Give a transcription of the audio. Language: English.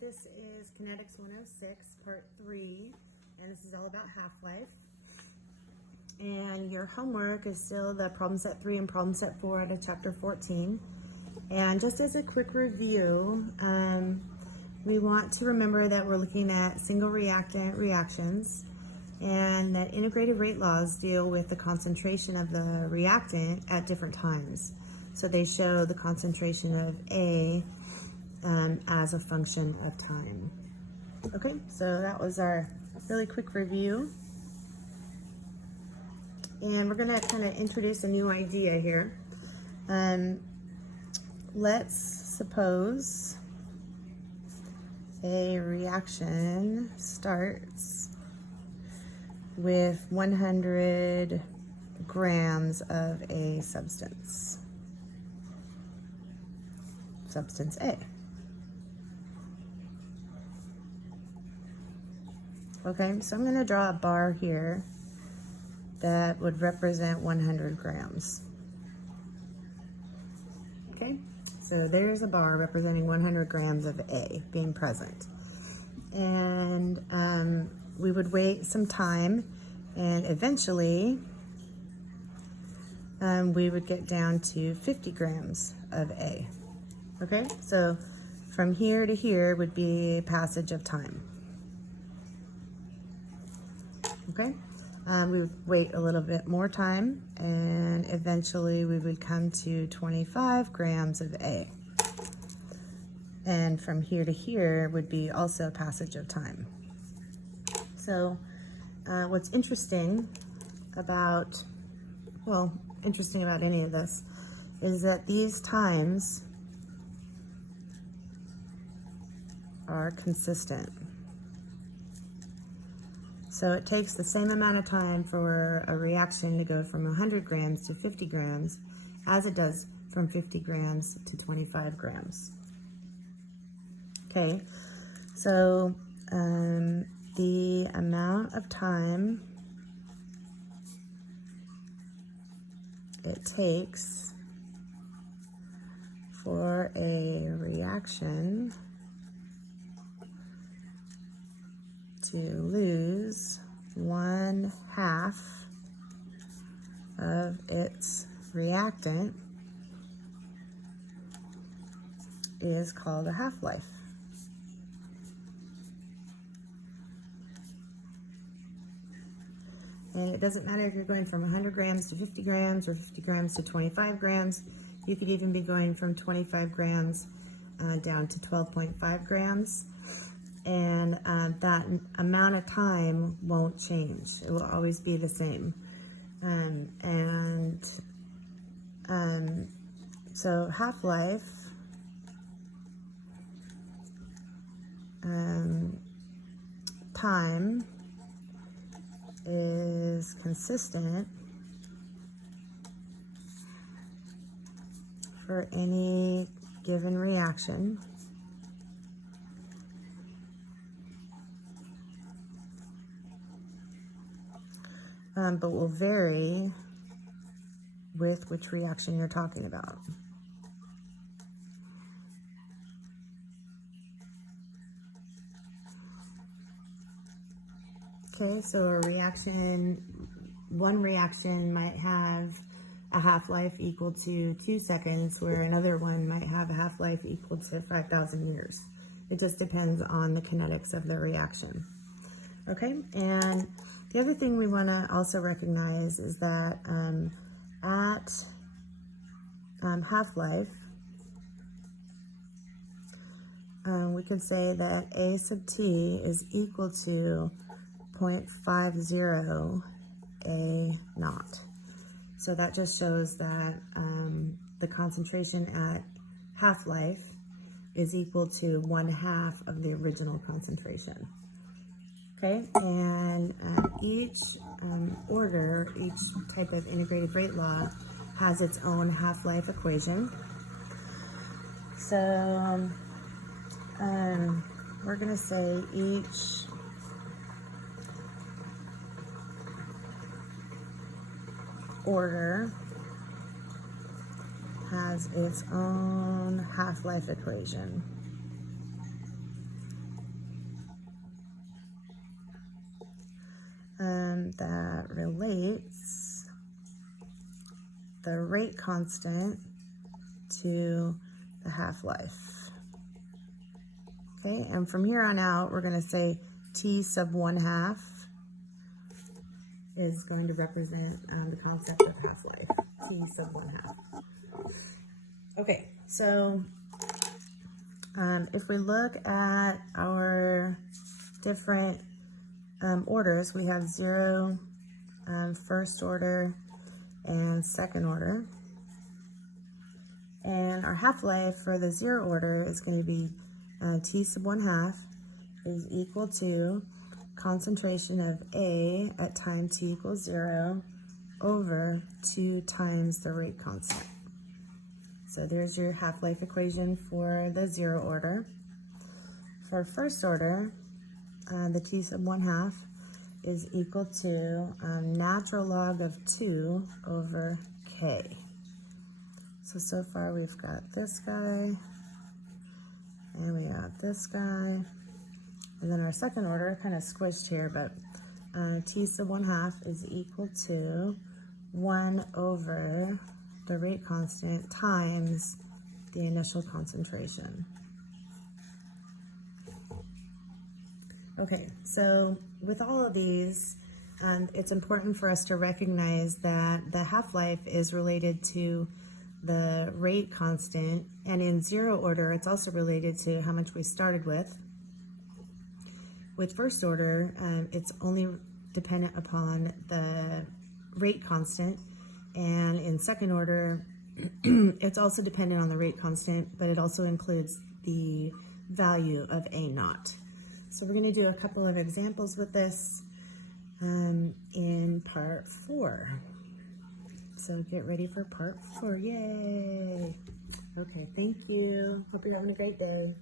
This is Kinetics 106, part 3, and this is all about half-life. And your homework is still the problem set 3 and problem set 4 out of chapter 14. And just as a quick review, we want to remember that we're looking at single reactant reactions, and that integrated rate laws deal with the concentration of the reactant at different times. So they show the concentration of A as a function of time. Okay, so that was our really quick review. And we're gonna kind of introduce a new idea here. Let's suppose a reaction starts with 100 grams of a substance A. Okay, so I'm going to draw a bar here that would represent 100 grams. Okay, so there's a bar representing 100 grams of A being present. And we would wait some time, and eventually we would get down to 50 grams of A. Okay, so from here to here would be a passage of time. Okay, we would wait a little bit more time, and eventually we would come to 25 grams of A. And from here to here would be also a passage of time. So what's interesting about any of this is that these times are consistent. So it takes the same amount of time for a reaction to go from 100 grams to 50 grams as it does from 50 grams to 25 grams. Okay, so the amount of time it takes for a reaction to lose 1/2 of its reactant is called a half-life. And it doesn't matter if you're going from 100 grams to 50 grams or 50 grams to 25 grams. You could even be going from 25 grams down to 12.5 grams. And that amount of time won't change. It will always be the same. So half-life time is consistent for any given reaction, but will vary with which reaction you're talking about. Okay, so one reaction might have a half-life equal to 2 seconds, where another one might have a half-life equal to 5,000 years. It just depends on the kinetics of the reaction. Okay, and the other thing we want to also recognize is that at half-life, we could say that A sub t is equal to 0.50 A naught. So that just shows that the concentration at half-life is equal to 1/2 of the original concentration. Okay, and each each type of integrated rate law has its own half-life equation. So we're going to say each order has its own half-life equation. that relates the rate constant to the half-life. Okay, and from here on out, we're going to say t sub 1/2 is going to represent the concept of half-life, t sub 1/2. Okay, so if we look at our different orders, we have 0, first order, and second order. And our half-life for the 0 order is going to be t sub 1/2 is equal to concentration of A at time t equals 0 over 2 times the rate constant. So there's your half-life equation for the 0 order. For first order, the t sub 1/2 is equal to natural log of 2 over k. So far we've got this guy, and we got this guy, and then our second order, kind of squished here, but t sub 1/2 is equal to 1 over the rate constant times the initial concentration. Okay, so with all of these, it's important for us to recognize that the half-life is related to the rate constant, and in 0 order, it's also related to how much we started with. With first order, it's only dependent upon the rate constant, and in second order, it's also dependent on the rate constant, but it also includes the value of A naught. So we're going to do a couple of examples with this in part 4. So get ready for part 4. Yay! Okay, thank you. Hope you're having a great day.